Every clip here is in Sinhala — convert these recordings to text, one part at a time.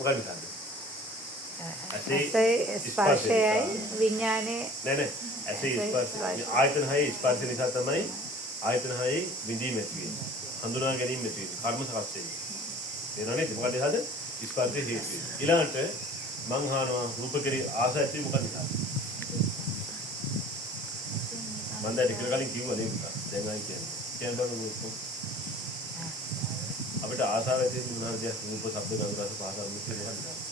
මොකක්ද හිතන්නේ? ඇසේ ස්පර්ශයයි විඥානේ නෑ ඇසේ ස්පර්ශ ආයතන හයේ ස්පර්ශ නිසා තමයි ආයතන හයේ විඳීම ඇති වෙන්නේ. හඳුනා ගැනීම ඇති වෙන්නේ. කර්ම සකස් වෙන්නේ. තේරෙනවද? මොකද හද ස්පර්ශයේ හේතු වෙන්නේ. ඊළඟට මං අහනවා රූප කෙරේ ආස ඇති මොකක්ද හිතන්නේ? මම දැන් ටික කලින් කිව්වා නේද? දැන් ආයි කියන්නේ. කියන්න බලමු. අපිට ආසාව ඇති වෙන මොනවාද? රූප, ශබ්ද, ගන්ධ, රස, පහස, මුස්ති මොකක්ද?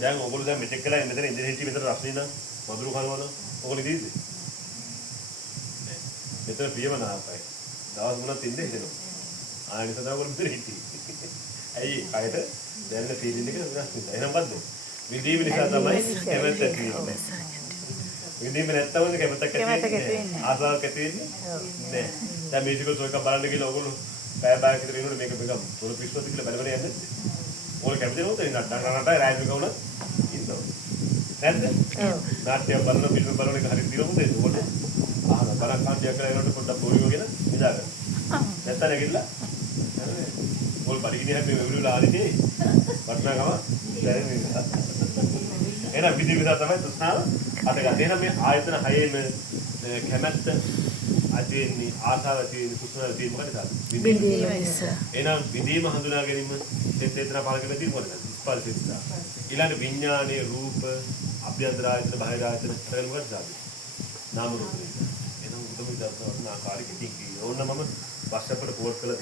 දැන් ඔයගොල්ලෝ දැන් මෙතෙක් කළා මෙතන ඉඳලා හිටියේ මෙතන රස්නේ නම් මధుර කනවනම් ඔයගොල්ලෝ ඉදීද? මෙතන ප්‍රියමනාපයි. දවස් මොනක් තින්ද හිතෙනවා. ආයෙත් තමයි ඔයගොල්ලෝ මෙතන හිටියේ. ඇයි කයට දැනෙන ෆීලින් එක වෙනස් වෙනවා. එහෙනම් මොකද්ද? විඳීම නිසා තමයි කැමැත්ත ඇති වෙන්නේ. විඳීම නැත්තම කැමැත්තක් ඇති වෙන්නේ. ආසාවක් ඇති වෙන්නේ නෑ. දැන් මියුසිකල් ෂෝ එකක් බලන්න ගිහලා ඔයගොල්ලෝ පැය භාගයක් විතර ඉන්නකොට මේක පොර පිස්සුවද කියලා බල බල යන්නේ නැද්ද? ඕක කැමති නෝද නටනටයි රාජ්‍ය කවුන ඉන්නවා නැද්ද? ඔව්. නාට්‍ය බලන ෆිල්ම් බලන එක හරියට දිරමුද ඒක ඕක? අහන බලන් කාන්තියක් කරලා එනකොට පොඩ්ඩක් බෝරියෝ කියලා නිදාගන්න. නැත්තම් නැගිටලා ඕල් පරිගිනිය හැපි වෙවිලා ආලිදී වටනගම දැනෙන්නේ නිසා. එහෙනම් විදිහට තමයි තෘෂ්ණාව අතගන්න. එහෙනම් මේ ආයතන හයේම කැමැත්ත අදීනි ආසාව තියෙන කුසල තියෙන මොකද? විඳීම නිසා. එහෙනම් විඳීම හඳුනා ගැනීම චේතනා පාලකෙ තියෙන මොකද? ස්පර්ශ නිසා. ඊළඟ විඥානයේ රූප අභ්‍යන්තර ආයතන බාහිර ආයතන කරේ මොකද? නාම රූප නිසා. එහෙනම් උදම දර්ශන ආකාරයකින් ඕන්න මම වස්තපට කෝඩ් කරලා